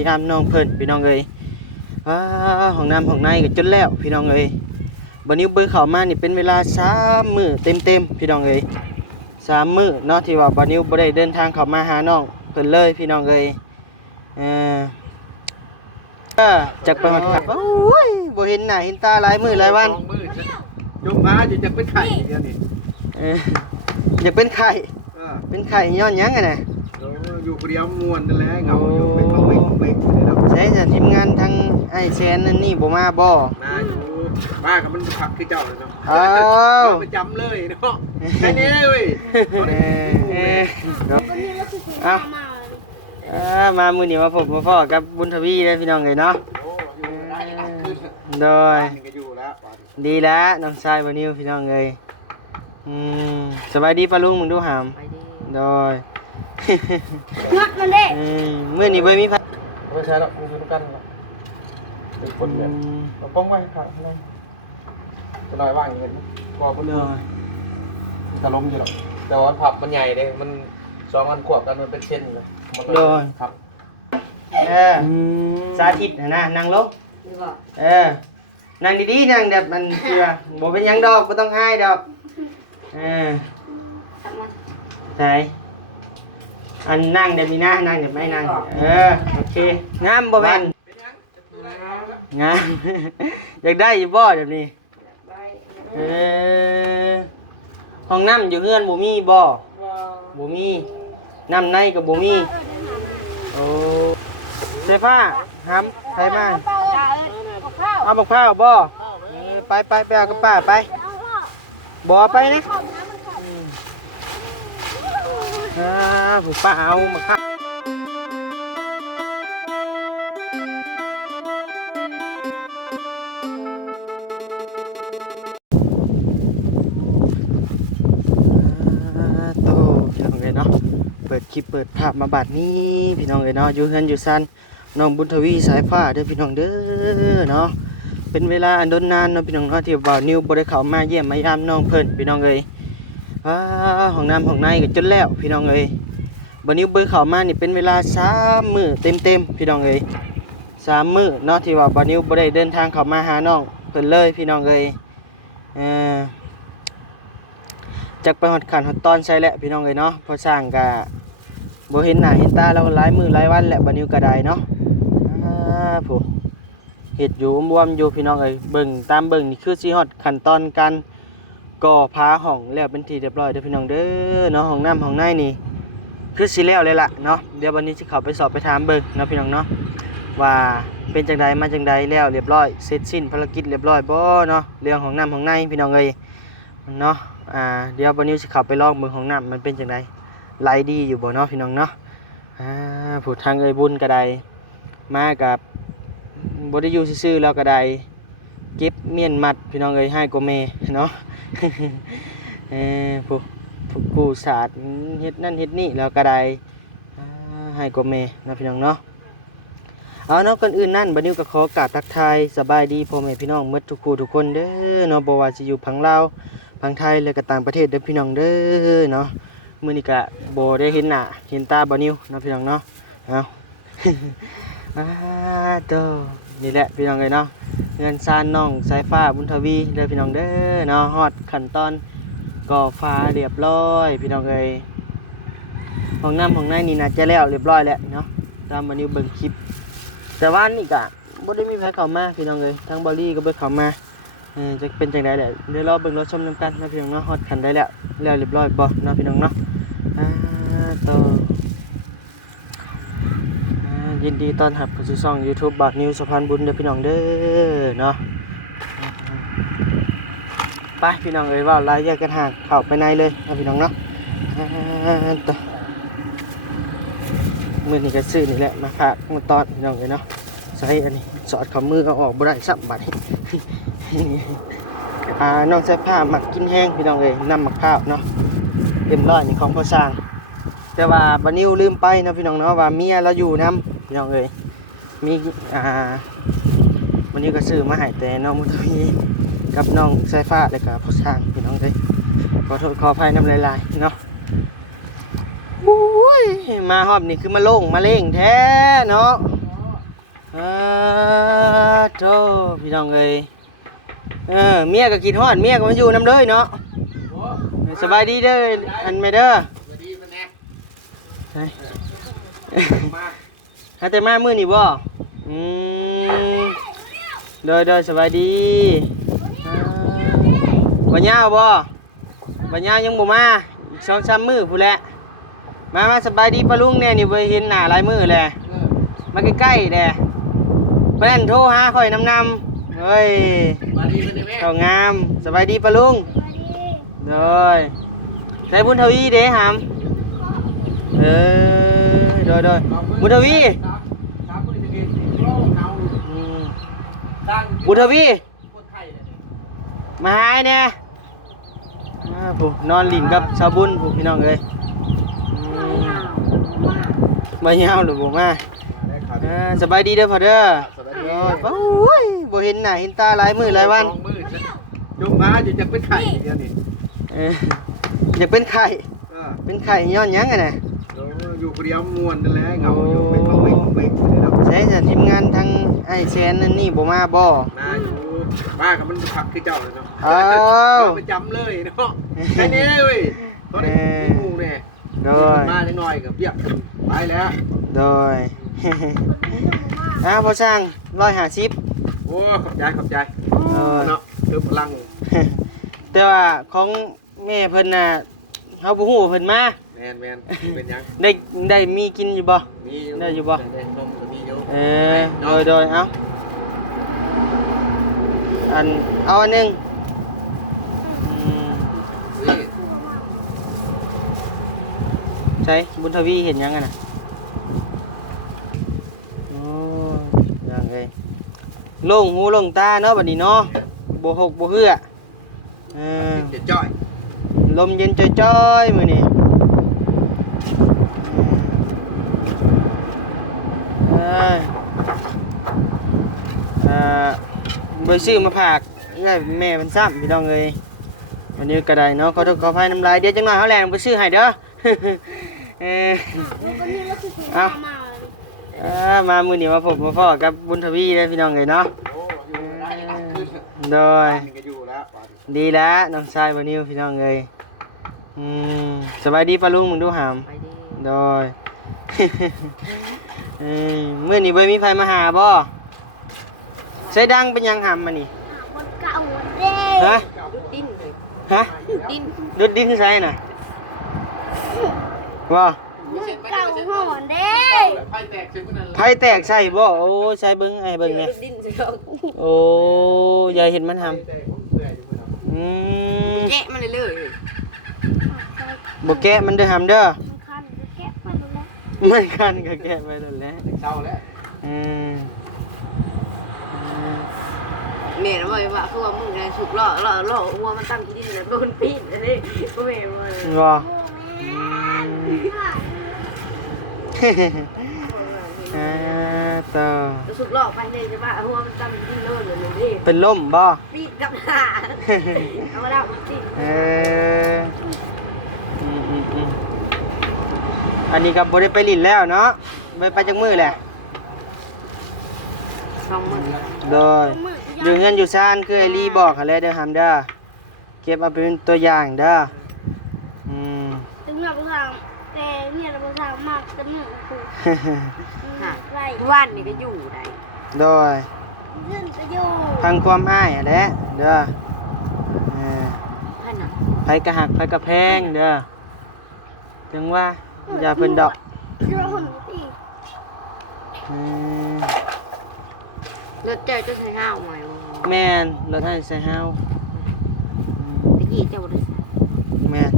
พี่น้ำน้องเพิ่นพี่น้องเอ้ยว้าห้องน้ำห้องในก็จนแล้วพี่น้องเอ้ยบัดนี้เบิ่งเข้ามานี่เป็นเวลา3มื้อเต็มๆพี่น้องเอ้ยสามมื้อเนาะที่ว่าบัดนี้บ่ได้เดินทางเข้ามาหาน้องเพิ่นเลยพี่น้องเอ้ยเออเออจักไปฮอดครับโอ้ยบ่เห็นหน้าเห็นตาหลายมื้อหลายวันสองมือจะยกมาจะจะเป็นไข่เดียวนี่เอออยากเป็นไข่เออเป็นไข่ย้อนหยังไงน่ะเดี๋ยวอยู่คนเดียวม่วนนั่นแหละเหงาอยู่เป็น เมาเวกเวกเลยเนาะใช่จะทีมงานทางไอ้แซนนั่นนี่บ่มาบ่ มาอยู่มากับมันขับคือเจ้าเลยเนาะอ้าวเราไปจำเลยเนาะแค่นี้เลยเว้ยเออเออเนาะเอาอ่ามามื้อนี้มาพบมาพ่อกับบุญทวีเด้อพี่น้องเอ้ยเนาะโอ้อยู่ได้ละขึ้นโดยบ้านนี่ก็อยู่แล้วดีแล้วน้องชายบ่นิวพี่น้องเอ้ยอืมสบายดีปะลุงมึงดูหามไปดีโดย งัดมันเด้ เออมื้อนี้บ่มีไผ ไม่ใช่หรอกกูอยู่ด้วยกันหรอกเป็นคนเนี่ยอืมเราป้องไว้ค่ะข้างในจะลอยว่างอย่างเงี้ยกลัวพุ่นเลยจะล้มอยู่หรอกแต่ว่าผับมันใหญ่เลยมันสองอันขวบกันมันเป็นเส้นเลยมันก็ครับ เอออสาธิตนะนะนั่งลงนี่บอกเออนั่งดีๆนั่งแบบมันเชื่อบ่เป็นหยังดอกบ่ต้องอายดอกเออใช่ อันนั่งแบบนี้นะนั่งแบบไม่นั่ง เออโอเคงามบ่แม่นงามอยากได้อยู่บ่แบบนี้เออห้องน้ำอยู่เฮือนบ่มีบ่บ่มีน้ำในก็บ่มีโอ้เสื้อผ้าหำใส่มาเอาบักพร้าวบ่อไปไปไปเอากับป้าไปบ่ไปนะ อืมอ่าผู้ป้าเอามาข้าวอ่าโตพี่น้องเอ้ยเนาะเปิดคลิปเปิดภาพมาบัดนี้ พี่น้องเอ้ยเนาะอยู่เฮือนอยู่ซันน้องบุญทวีสายฟ้าเด้อพี่น้องเด้อเนาะเป็นเวลาอันดนนานเนาะพี่น้องเนาะที่บ่าวนิวบ่ได้เข้ามาเยี่ยมมายามน้องเพิ่นพี่น้องเอ้ยว้าห้องน้ำห้องในก็จนแล้วพี่น้องเอ้ย บ่นิวเบิ่งเขามานี่เป็นเวลา3มื้อเต็มๆพี่น้องเอ้ย3มื้อเนาะที่ว่าบานิวบ่ได้เดินทางเข้ามาหาน้องเพิ่นเลยพี่น้องเอ้ยเออจักไปฮอดขันฮอดตอนใส่แหละพี่น้องเอ้ยเนาะพอสร้างก็บ่เห็นหน้าเห็นตาเราหลายมือหลายวันแหล้วบ่านิวก็ได้เนาะอ่าผู้เห็ดอยู่บวมอยู่พี่น้องเอ้ยเบิ่งตามเบิ่งนี่คือสิฮอดขั้นตอนการก่อผาห้องแล้วเป็นที่เรียบร้อยเด้อพี่น้องเด้อเนาะห้องน้ำห้องในนี่ คือสิแล้วเลยล่ะเนาะเดี๋ยววันนี้สิเข้าไปสอบไปถามเบิ่งเนาะพี่น้องเนาะว่าเป็นจังใดมาจังใดแล้วเรียบร้อยเสร็จสิ้นภารกิจเรียบร้อยบ่เนาะเรื่องของน้ำของในพี่น้องเอ้ยเนาะอ่าเดี๋ยววันนี้สิเข้าไปลองเบิ่งของน้ำมันเป็นจังใดไหลดีอยู่บ่เนาะพี่น้องเนาะอ่าผู้ทางเอ้ยบุญก็ได้มากับบได้อยู่ซื่อแล้วก็ได้เก็บเมียนมัดพี่น้องเอ้ยให้กว่าแม่เนาะเออผู้ ผู้ผู้ศาสตร์เฮ็ดนั่นเฮ็ดนี่แล้วก็ได้ให้กว่าแม่นาะพี่น้องเนาะเอาเนาะก่อนอื่นนั่นบัดนี้ก็ขอกราบทักทายสบายดีพ่อแม่พี่น้องหมดทุกคู่ทุกคนเด้อเนาะบ่ว่าสิอยู่พังลาวพังไทยแล้วก็ต่างประเทศเด้อพี่น้องเด้อเนาะมื้อนี้ก็บ่ได้เห็นหน้าเห็นตาบ่นิวเนาะพี่น้องเนาะเอาอาเด้อนี่แหละพี่น้องเลยเนาะเงินซานน้องสายฟ้าบุญทวีเด้อพี่น้องเด้อเนาะฮอดขั้นตอน ก่อฟ้าเรียบร้อย พี่น้องเอ้ยห้องน้ำห้องในนี่น่าจะแล้วเรียบร้อยแล้วเนาะตามมานิ้วเบิ่งคลิป แต่ว่านี่กะบ่ได้มีใครเข้ามาพี่น้องเอ้ยทั้งบอลลี่ก็บ่เข้ามาเออจะเป็นจังไดแหละเดี๋ยวรอเบิ่งรอชมนํกันนะพี่น้องเนาะฮอดขั้นได้แล้วแล้วเรียบร้อยบ่เนาะพี่น้องเนาะอ่าต่อยินดีต้อนรับเข้าสู่ช่อง YouTube บาทนิวสะพานบุญเด้อพี่น้องเด้อเนาะ ไปพี่น้องเอ้ยว่าลายแยกกันห่างเข้าไปในเลยนะพี่น้องเนาะต่อมือนี่ก็ซื้อนี่แหละมาฝากมาตอนพี่น้องเอ้ยเนาะใส่อันนี้สอดเขอมือเอาออกบ่ได้สับบัดนี้อ่าน้องใส่ผ้าหมักกินแห้งพี่น้องเอ้ยน้ำหมักข้าวเนาะเต็มร้อยนี่ของพ่อสร้าง แต่ว่าบันนิวลืมไปนะพี่น้องเนาะว่าเมียเราอยู่นํพี่น้องเอ้ยมีอ่าวันนี้ก็ซื้อมาให้แต่น้องมุทวี กับน้องสายฟ้าแล้วก็พ่อช่างพี่น้องเอ้ยขอโทษขออภัยน้ำลายๆเนาะบุ้ยมาหอบนี่คือมาโล่งมาเล่งแท้เนาะอ่าโธ่พี่น้องเอ้ยเออเมียก็กินฮอดเมียก็มาอยู่นํเด้อเนาะโอ้สบายดีเด้ออันแม่เด้อสวัสดีมันแน่ใช่มาหาแต่มามื้อนี้บ่อืมเด้อเด้อสบายดีอ่า บ่ยาวบ่บ่ยาวยังบ่มาอีก2-3มื้อพู้นแหละมามาสบายดีปะลุงแน่นี่บ่เห็นหน้าหลายมื้อแหละเออมาใกล้ๆแด่เพื่อนโทรหาข่อยนำนำเฮ้ยมาดีมันแน่เขางามสบายดีปะลุงเลยใส่บุญทวีเด้หามเออโดยโดยบุญทวีสามมือจะกินโลเนาอืมตั้งบุญทวีคนไทยเนี่ยมาหายแน่มา ผู้นอนหลินกับชาวบุญผู้พี่น้องเลยอืมใบยาวหรือบ่มาเออสบายดีเด้อพ่อเด้อสวัสดีโอ้ยโอ้ยบ่เห็นหน้าเห็นตาหลายมื้อหลายวันสองมือฉันจงมาจะจะเป็นไข่เดียวนี่เอออยากเป็นไข่เออเป็นไข่ย้อนหยังไงนะเดี๋ยวอยู่คนเดียวมวนนั่นแหละเงาอยู่ไม่ต้องไม่ไม่เลยครับใช้แต่ทีมงานทั้งไอ้แซนนั่นนี่บ่มาบ่มา อยู่บ้ากับมันผักคือเจ้าเลยเนาะอ้าวประจำเลยเนาะแค่นี้เว้ยตอนนี้มีงูเนี่ยโดย มาหน่อยกับเปียกไปแล้ว โดย อ้าวพอช่างร้อยห้าสิบโอ้ขอบใจขอบใจโดยเนาะเติมพลังแต่ว่าของแม่เพิ่นน่ะเฮาบ่ฮู้ว่าเพิ่นมา แมนแมนเป็นยังได้ได้มีกินอยู่บ่ มีได้อยู่บ่ ได้นมก็มีอยู่เออโดยโดยเอา อันเอาอันหนึงอืมนี่ใช่บุญทวีเห็นยังไงน่ะโอ้ยังไงโล่งหูโล่งตาเนาะบัดนี้เนาะบ่หกบ่เหือเออจะจ้อย ลมเย็นจ้อยๆมื้อนี้เอ้ยอ่า บ่ซื้อมาฝากได้แม่มันซ้ำพี่น้องเอ้ยวันนี้ก็ได้เนาะขอโทษขออภัยน้ำลายเดี๋ยวจังหน่อยเอาแรงไปซื้อให้เด้อเออวันนี้เราคือเอ้ามาอ่ามามื้อนี้มาพบมาพ้อกับบุญทวีเด้อพี่น้องเอ้ยเนาะโอ้อยู่ได้ละขึ้นโดยบ้านก็อยู่แล้วดีแล้วน้องชายบ่นิวพี่น้องเอ้ยอืมสบายดีปะลุงมึงดูหามไปดีโดยเอ้ยมื้อนี้บ่มีไผมาหาบ่ ใส่ดังเป็นหยังหามมานี่วันเก่าวันเด้ฮะดุดดิ้นเลยฮะดิ้นดุดดินใส่น่ะบ่วันเก่าหอนเด้ไฟแตกซึ่งนั่นไผแตกใส่บ่โอ้ใส่เบิ่งให้เบิ่งแหน่ดุดดิ้นสิครับโอ้ยายเห็นมันหามแตกผมเปื่อยอยู่เนาะอืมแกะมันเลยเลยบ่แกะมันเด้อหามเด้อมันคันจะแกะไปดูแลมันคันก็แกะไปนั่นแหละเศร้าแล้วอืมอืม เนี่ยนะว่าว่าคือว่ามึงเนี่ยสุกล่อล่อล่อวัวมันตั้งที่ดินเลยโดนปีนเลยก็ไม่มาบ่อ่าต่อสุกล่อไปเลยจะว่าวัวมันตั้งที่ดินโน่นเลยนี่เป็นล่มบ่ปีนกับหน้าเอามาดับมันติดเอออืมอืมอืมอันนี้กับบได้ไปลินแล้วเนาะไปไปจักมือแหละสองมือโดย อยู่เงินอยู่ซ่านคือไอรีบอกอะไรเด้อฮัมเด้อเก็บเอาไปเป็นตัวอย่างเด้ออืมถึงเราไปทางแต่เนี่ยเราไปทางมากจะเหนื่อยกูไรว่านนี่ก็อยู่ได้โดยเรื่องจะอยู่พังความอ้ายอะแหละเด้อเออขนาดไผกระหักไผกระแพงเด้อถึงว่าอย่าเพิ่นดอกเรื่องหนตีอืม รถเจ้าจะใช้ห้าวไหมแม่นรถให้ใส่เฮาตะกี้เจ้าได้แม่น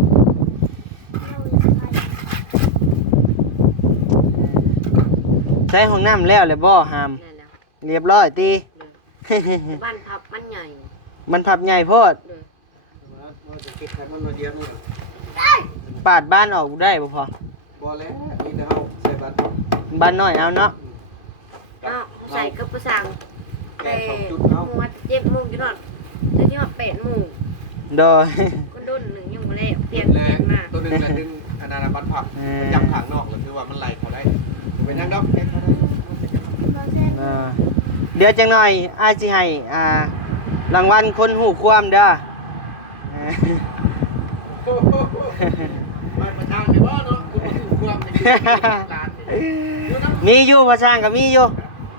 ใช้ห้องน้ำแล้วเลยบ่หาม นั่นแหละเรียบร้อยตี บ้านพับมันใหญ่มันพับใหญ่โพดเลยว่าจะเก็บไข่มันมาเดียวนี่ปาดบ้านออกได้บ่พอพอแล้วมีแต่เฮาใส่บัตรบ้านน้อยเอาเนาะอ้าวใส่กระปุกสัง แปแต่ดสองจุดเอาหัวเจ็บมุงจุดนอนจะที่ว่าเป็ดมุงโดย คนดุนหนึ่งยังไม่ได้เปลี่ยนแรเปลี่ยงนมาตัวหนึงแหละดึงอนาบัตผับเออมันจับขางนอกแล้วคือว่ามันไหลเขาได้เป็นยังดอกเอ๊ะเขาได้เราเส้นเออดี๋ยวจังหน่อยอ้ายสิให้อ่ารางวัลคนหูความเด้อเออไปประทางไปบ่เนาะกูบ่ถูกความในร้านอยู่นำมีอยู่ภาษาก็มีอยู่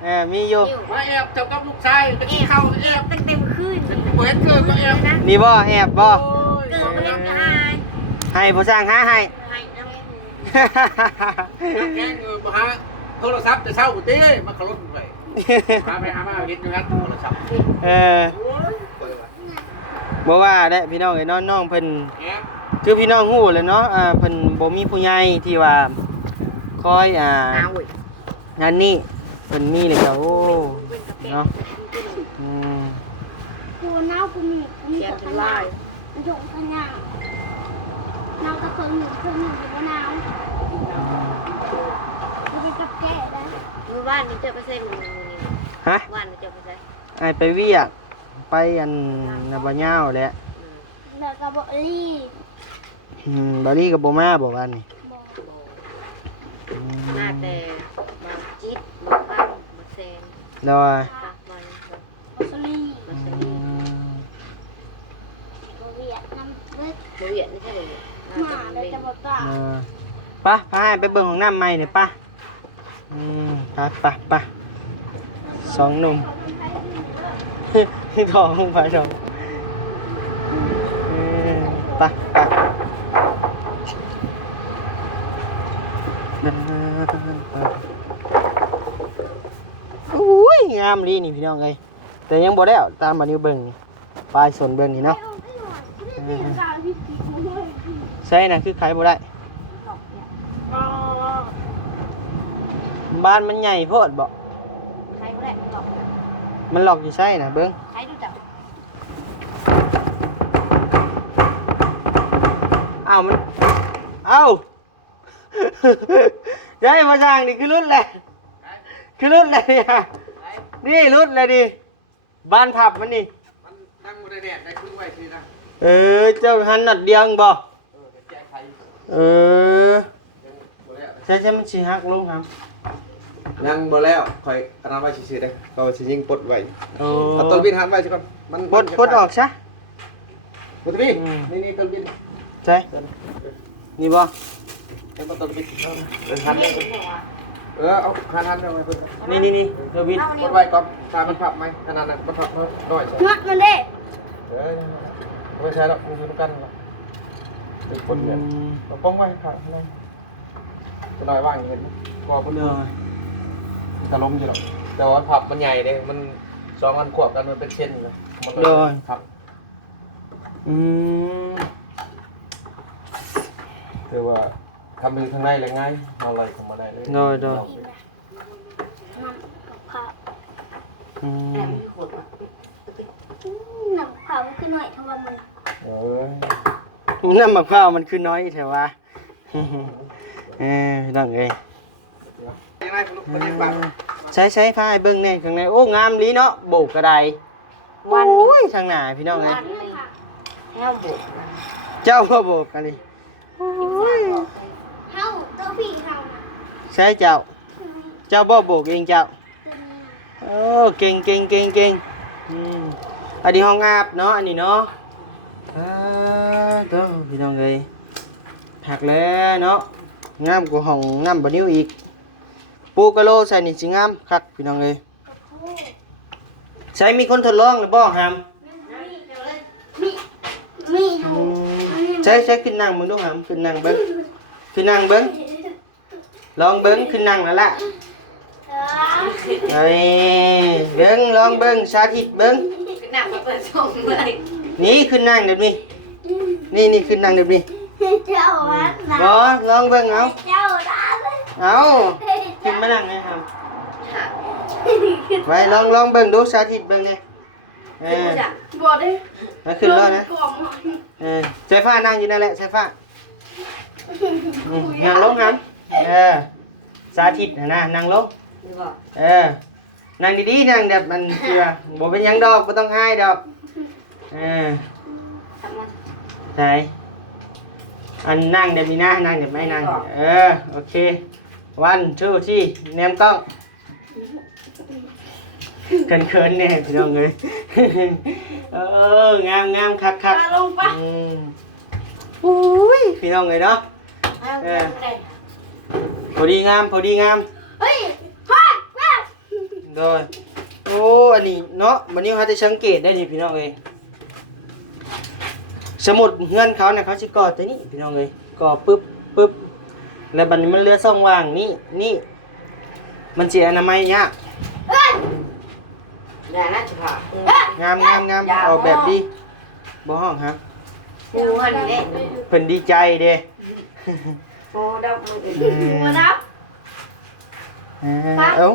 เออมีอยู่มาแอบเจ้ากับลูกชายจะกินข้าวแอแอบบตั้งเต็มคืนบ่เห็นเกิดก็แอบนะนี่บ่แอบบ่โอ้ยเกิดมาเล่นก็หายให้ภาษาหาให้ หายแล้วแกงเออมาหาโทรศัพท์แต่เช้าบ่ติมาขลุ่นไปหาไปหามาเฮ็ดอยู่งั้นโทรศัพท์เออโอ้ยเปิดว่ะบ่ว่าได้พี่น้องไอ้น้องน้องเพิ่น แอบคือพี่น้องฮู้แหล้วเนาะอ่าเพิ่นบ่มีผู้ใหญ่ที่ว่าคอยอ่าเอาเว้ยงานนี้เพิ่นมีเลยก็โอ้เนาะอืมกูเน่ากูมีกูมีเสียกับขนยะลายมันจงขยะเน่าตะเคิงหนึ่งเคิงหนึ่งอยู่บนน้ำกูไปกับแก่ได้มือบ้านนี่เจอเปอร์เซ็นต์ฮะบ้านนี่เจอเปอร์เซ็นต์ไอ้ไปเวียกไปอันนาบะยาวแหละแล้วก็บอกลี่อืมบารี่กับโบ่มาบ่วันนี้บอกอืมาแต่มาจิตมาปั้นมาเซน โดยปากมันบอกลี่มาเซอืนมบอกเวียดน้ำเล็กโมเวียนนี่ใช่ไหมหมาเลยจะบอกว่าเออไปะพาให้ไปเบิ่งของน้ำใหม่นี่ปะอืมไปไปไปสองหนุ่มทองไปทองเออไปไปอุ้ย งามลีนี่พี่น้องเอ้ยแต่ยังบ่ได้เอาตามมานิ้วเบิ่งนี่ปลายสนเบิ่งนี่เนาะใช่นะคือขายบ่ได้บ้านมันใหญ่โพดบ่ใครก็ได้หลอกมันหลอกอยู่ใช่นะเบิ้งใครดูจักเอ้ามันเอ้ายายมาสร้างนี่คือรุ่นแหละคือรุ่นแหละเนี่ย นี่รุ่นเลยดิบ้านผับมันนี่มันนั่งบ่ได้แดดได้ขึ้นไว้สินะเออเจ้าหันนัดเดียงบ่เออแก้ไขเออยังบ่แล้วใช่ใช่มันสิฮักลงครับยังบ่แล้วคอยอันนั้นไว้ซื่อๆเด้ก็สิยิงปลดไว้โอ้เอาต้นบินหันไว้สิก่อนมันปลดปลดออกซะปลดบินอืมนี่นี่ต้นบินใช่นี่บ่เป็นต้นบินเออหันเลย เออเอาหันหันเอาไว้เพิ่นนี่นี่นี่เดวินปลดไว้ก่อนตามันพับไหมขนาดนั้นมันพับน้อยใช่งัดมันเด้เออไม่ใช่หรอกมันอยู่ด้วยกันหรอกเป็นคนเนี่ยเราป้องไว้ค่ะอะไรจะน้อยว่างเห็นกลัวเอเพิ่นอจะล้มอยู่หรอกแต่ว่าผับมันใหญ่เลยมันสองอันขวบกันมันเป็นเส้นเลยมันเลยครับ อืมคือว่า ทำเป็นข้างในเลยง่ายมาอะไรทำมาได้เลยโดยโดยมันกับข้าวอืแอบมมีขวดหนังข้าวมันคือหน่อยทำไมมันเออน้ำมะพร้าวมันคือน้อยแถวว่าเออพี่น้องเอ้ยยังไงคุณลูกคนนี้บ้างใช้ใช้ผ้าให้เบิ่งแน่ข้างในโอ้งามลีเนาะโบกกระไดวันโอ้นี้ยทางหน้าพี่น้องเอ้ยวันนี้แห้วบุกนะเจ้าบ่โบกกันดิเฮาตัวพี่เฮาน่ะ ใช่เจ้า เจ้าบ่โบกเองเจ้าโอ้เก่งเก่งเก่งเก่งอืมอันนี้ห้องอาบเนาะอันนี้เนาะอ่าเด้อพี่น้องเอ้ยผักแล้วเนาะงามกว่าห้องน้ำบ่นิ้วอีกปูกะโลใส่นี่สิงามคักพี่น้องเอ้ยใช้มีคนทดลองหรือบ่หามใช้ใช้ขึ้นนั่งมึงดูหามขึ้นนั่งเบิ้งขึ้นนั่งเบิ้ง ลองเบิ้งขึ้นนั่งแล้วล่ะเออเฮ้ยเบิ้งลองเบิ้งสาธิตเบิ้งหนักมาเปิดส่งเลยนี่ขึ้นนั่งเดี๋ยวนี้นี่นี่ขึ้นนั่งเดี๋ยวนี้เจ้าวัดนะบ่ลองเบิ้งเอาเจ้าด้านเลยเอาขึ้นมานั่งเลยครับค่ะไว้ลองลองเบิ้งดูสาธิตเบิ้งเลยเอคืออจะบอกได้มาขึ้นแล้วนะกล่องหน่อยเออใส่ฟ้านั่งอยู่นั่นแหละใส่ฟ้าอืมนั่งลงครับ เออสาธิตนะนะนั่งลงหรือเปล่าเออนั่งดีๆนั่งแบบมันเชื่อบ่เป็นหยังดอกบ่ต้องอายดอกเออทำมาใช่อันนั่งแบบนี้นะนั่งแบบไม่นั่งเออโอเค วันทูที่แนมกล้องเขินเขินๆแน่พี่น้องเลย เอองามงามคักคักมาลงปะอืมอุ้ยพี่น้องเลยเนาะ เอาเออไปเลย พอดีงามพอดีงามเฮ้ยพ่อแม่โดยโอ้อันนี้เนาะวันนี้เขาจะสังเกตได้นี่พี่น้องเอ้ยสมุดเงื่อนเขาเนี่ยเขาสิกอตัวนี้พี่น้องเอ้ยกอปึ๊บปึ๊บแล้วบัดนี้มันเหลือช่องว่างนี่นี่มันเสียอนามัยยากอย่านะจะผ่างามงามงามออกแบบดีบ่ห้องครับกูหันเด้เพิ่นดีใจเด้ โอ้ดับมืออื่นหัวนับเออเอ้า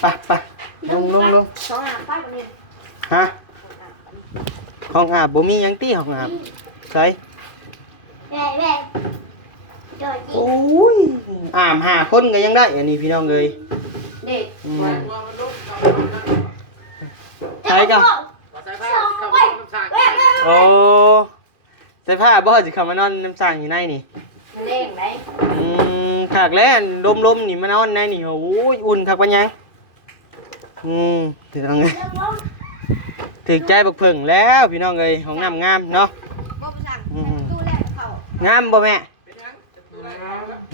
ไปไปลงลงลงสองหาป้าคนนี้ฮะห้องอาบบ่มีหยังตี้ห้องอาบใส่แม่แม่จอยจีโอ้ยอาบหาคนก็ยังได้ อันนี้พี่น้องเลยเด็กอืมวันใช่ก็ใส่ผ้าเข้าไปน้ำชาแม่แม่โอ้ใส่ผ้าบ่สิเข้ามานอนน้ำสร้างอยู่ในนี่ มันเด้งไหนอืมขากแล้วลมๆนี่มานอนในนี่โอ้ยอุ่นคักปานยังอืมพี่น้องเอ้ยถึกใจบักเพิ่งแล้วพี่น้องเอ้ยห้องน้ำงามเนาะก็ไปสั่งอืมตู้แรกเขางามบ่แม่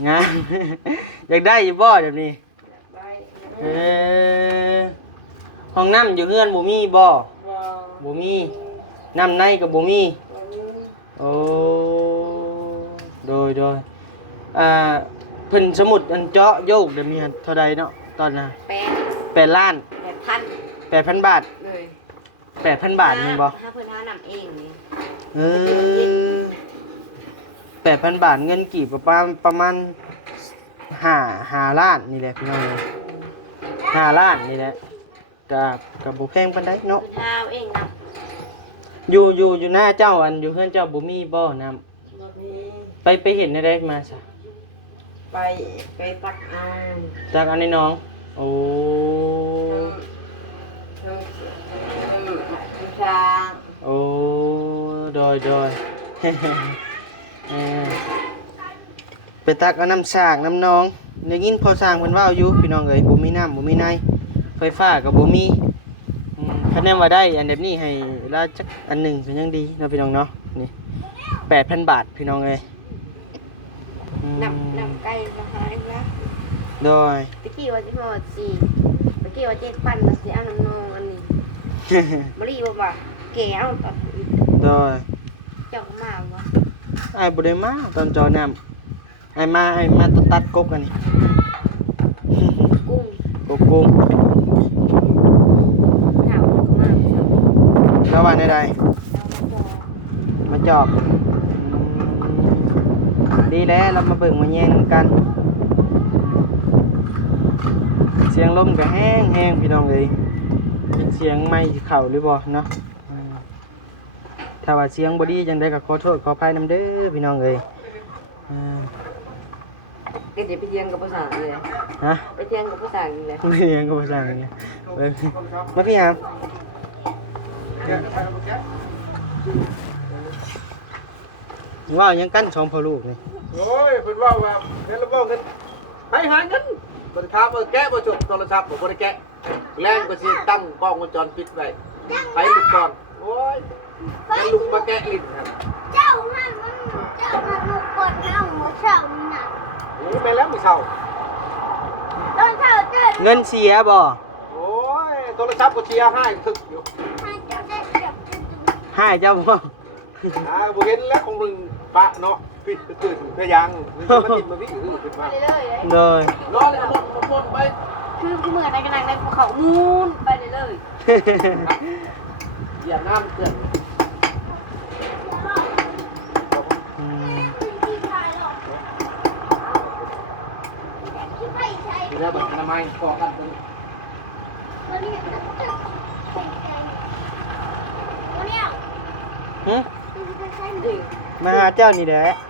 งาม อยากได้อยู่บ่แบบนี้ไปเออห้องน้ำอยู่เฮือนบ่มีบ่บ่มีน้ำในก็บ่มี โอ้ โดยโดยอ่าเพิ่นสมุดอันเจาะโยกเดี๋ยวมีอันเท่าใดเนาะตอนน่ะแปดแปดล้านแปดพันแปดพันบาทเลยแปดพันบาทนี่บ่ถ้าเพื่อนห้านำเองนี่เออแปดพันบาทเงินกี่ประมาณประมาณห้าห้าล้านนี่แหละพี่น้องเอ้ยห้าล้านนี่แหละกับกับบุแพงปานใดเนาะเพื่อนห้าเองนอยู่อยู่อยู่หน้าเจ้าอันอยู่เพื่อนเจ้าบุมีบ่น้ำแบบนี้ำ ไปไปเห็นได้มาซะไปไปตักเอาจากอันนี้น้อง โอ้ช้างโอ้โดยโดยเออไปตักเอาน้ำสร้างน้ำหนองได้ยินพอสร้างเพิ่นว่าอยู่พี่น้องเอ้ยบ่มีน้ำบ่มีในไฟฟ้าก็บ่มีอืมคะแนนว่าได้อันแบบนี้ให้ลาจักอันหนึ่งก็ยังดีเนาะพี่น้องเนาะนี่8,000 บาทพี่น้องเอ้ยอืม นำนำไก่มาหาเองนะโดยตะกี้ว่าจะพอสี่ตะกี้ว่าเจ็ดพันมาสิเอาน้ำนองอันนี้มารีบอกว่าแกเอาตัดโดยเจ้ามาว่าไอ้ายบ่ได้มาตอนจอน้ำไอ้ายมาไอ้ายมาตัดตัดกกอันนี้กุ้งกกกุ้งถามว่ามาสั่งแล้วว่าได้เอามาจอมาจอบอืม ดีแล้วเรามาเบิ่งมาแย่งกัน เสียงลมก็แห้งแห้งพี่น้องเลยเป็นเสียงไม่เข่าหรือบ่เนาะอืมถ้าว่าเสียงบอดี้ยังได้ก็ขอโทษขออภัยนำเด้อพี่น้องเลยอ่าก็จะไปเยี่ยงกับภาษาเลยฮะไปเยี่ยงกับภาษาเลยไม่ยังก็ภาษาอย่างเงี้ยเบิ่งมาพี่อามว่าวยังกั้นสองพอลูกนี่ โอ้ยเป็นว่าว่าเงินระเบิดเงินให้หาเงินบริการมาแกะมาจดโทรศัพท์ผมบริแกะแรงก็สิตั้งกล้องวงจรปิดไว้ไปทุกกล้องโอ้ยแล้วลุงมาแกะลิ้นครับเจ้าหันมันเจ้าหันมันกดเอาหัวเสาน่ะโอ้ยไปแล้วมือเช้าตอนเช้าเจ้าเงินเสียบ่โอ้ยโทรศัพท์ก็เชียร์ให้คึกอยู่ให้เจ้าได้เก็บจุดให้เจ้าบ่อ่าบ่เห็นแล้วคงมึงปะเนาะ ปิดตื่นพยังมึงจะมากินมาพี่อื้อขึ้นมาไปเลยเลยเลยรอเลยหมดหมดหมดไปคือเมื่อในกระนังในภูเขามูนไปเลยเลยเหยียบน้ำเตือนอืมที่ชายหรอกที่ไม่ใช่เดี๋ยวแบบอนามัยกอกันตรงวันนี้จะวันนี้หึมาหาเจ้านี่แหละ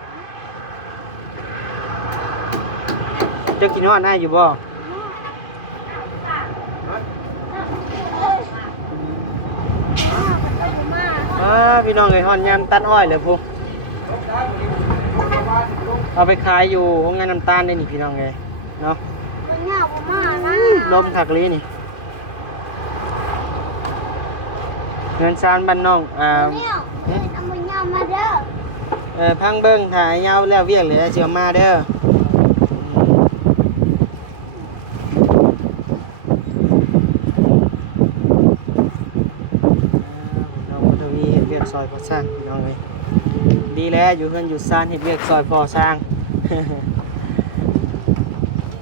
จ้ากินฮอดหน้าอยู่บ่อ่าพี่น้องเอ้ยฮอดยามตัดอ้อยแล้วพุเอาไปขายอยู่โรงงานน้ำตาลได้นี่พี่น้องเอ้ยเนาะวันนี้ผมมานะลมคักลีนี่เงินซานบ้านน้องอ่าเนี่ยเอ้ยเอามือยอมมาเด้อเออพังเบิ่งถ่ายยาวแล้วเวียกเหลือสิเอามาเด้อน้องทวีเฮ็ดเวียกซอย พอสร้างพี่น้องเอ้ยดีแล้วอยู่เฮือนอยู่ซ่านเฮ็ดเวียกซอยพอสร้าง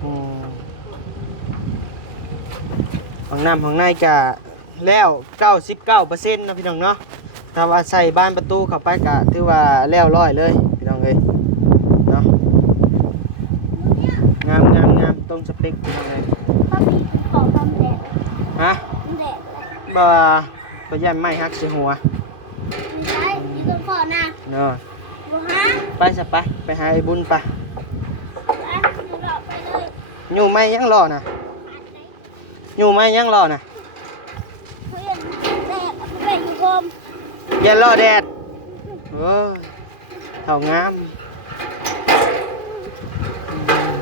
อืมห้องน้ำห้องในกะแล้ว99%นะพี่น้องเนาะถ้าว่าใส่บ้านประตูเข้าไปกะถือว่าแล้วร้อยเลยพี่น้องเอ้ยเนาะงามงามงามตรงสเปคพี่น้องเอ้ยพ่อพี่ขอความแดดฮะแดดเลยบ่ก็ยันไม่ฮักสิหัวไม่ใช่อยู่ตรงขอนะเนาะบ่ฮะไปซะไปไปหาไอ้บุญไปไปอยู่รอบไปเลยอยู่ไม่ยังรอน่ะอยู่ไม่ยังรอน่ะเพื่อนแดดเอาไปอยู่กรมอย่ารอแดดโอ้ยเท่างามอืม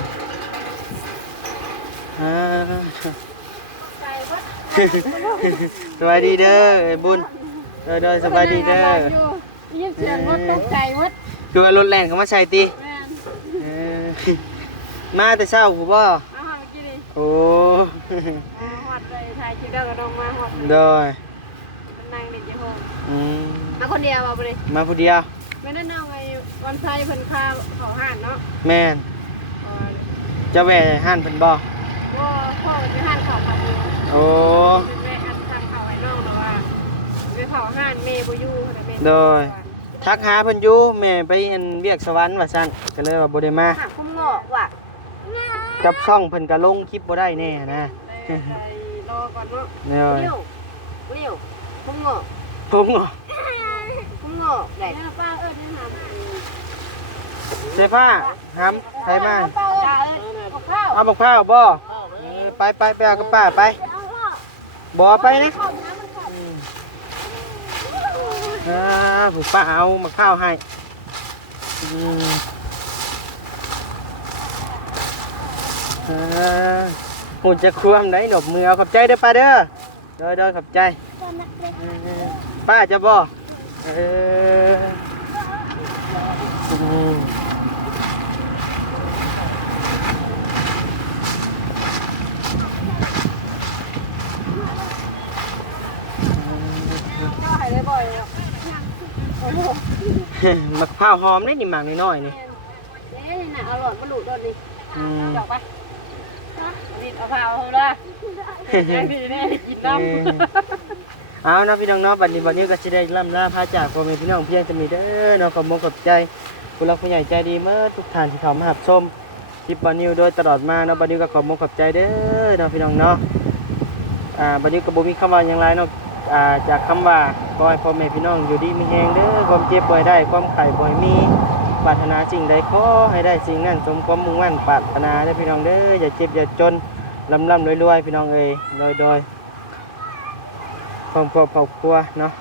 อ่าไปวัดสวัสดีเด้อไอ้บุญเด้อเด้อสบายดีเด้อ ยิ่งเสียงรถตกใจวัดคือว่ารถแล่นเขามาใส่ติแม่นเออมาแต่เช้ากูบ่เอาหาเมื่อกี้นี่โอ้เอาหอดเลยถ่ายคลิปเด้อกระดงมาหอดโดยนั่งเด็กยี่ห้ออืมมาคนเดียวเอาไปเลยมาผู้เดียวไม่ได้เอาไงวันไซเพิ่นค่าเขาห่านเนาะแม่นอ๋อจะแหว่ห้านเพิ่นบ่ว่าพ่อไปห่านเขาขับเองโอ้เป็นแม่อันทางเขาไอ้น้องแต่ว่าไปเผาห่านเมย์บ่อยู่นะเมย์โดย ทักหาเพิ่นอยู่แม่ไปเห็นเวียกสวรรค์ว่าซั่นก็เลยว่าบ่ได้มาหักคุ้มงอกว่ะกับช่องเพิ่นก็ลงคลิปบ่ได้แน่นะไปรอก่อนเนาะเด้อเลี้ยวเลี้ยวผมงอกผมเหรอผมงอกแดกป้าเอิ้นให้หาเสื้อผ้าหำไผมาป้าเอิ้นเอาข้าวเอาบักพร้าวบ่เออไปไปไปเอากับป้าไปเอาข้าวบ่ไปนะ ผมป้าเอามาข้าวให้อืมอ่าหูจะควมได้หนบมือเอาขอบใจเด้อป้าเด้อเด้อเด้อขอบใจป้าจะบ่เอออืมข้าวให้ได้บ่อยเนาะ มะพร้าวหอมได้นี่หมากน้อยๆนี่นี่น่ะเอาหลอดมาหลุดโดนดิอืมดอกปะนี่เอาผ้าเอาละดีแน่กินน้เออเอาเนาะพี่น้องเนาะบัดนี้บัดนี้ก็สิได้ล่ำลาพาจากพ่อแม่พี่น้องเพียงจะมีเด้อเนาะขอบคุณขอบใจผู้หลักผู้ใหญ่ใจดีเมื่อทุกท่านที่เข้ามารับชมคลิปบัดนี้โดยตลอดมาเนาะบัดนี้ก็ขอบคุณขอบใจเด้อเนาะพี่น้องเนาะอ่าบัดนี้ก็บ่มีคำว่าหยังไรเนาะ อ่าจากคำว่าขอให้พ่อแม่พี่น้องอยู่ดีมีแฮงเด้อความเจ็บป่วยได้ความไข้บ่วยมีปรารถนาสิ่งใดขอให้ได้สิ่งนั้นสมความมุ่งมั่นปรารถนาเด้อพี่น้องเด้ออย่าเจ็บอย่าจนลำลำรวยๆพี่น้องเอ้ยโดยโดยครอบครัวครอบครัวเนาะ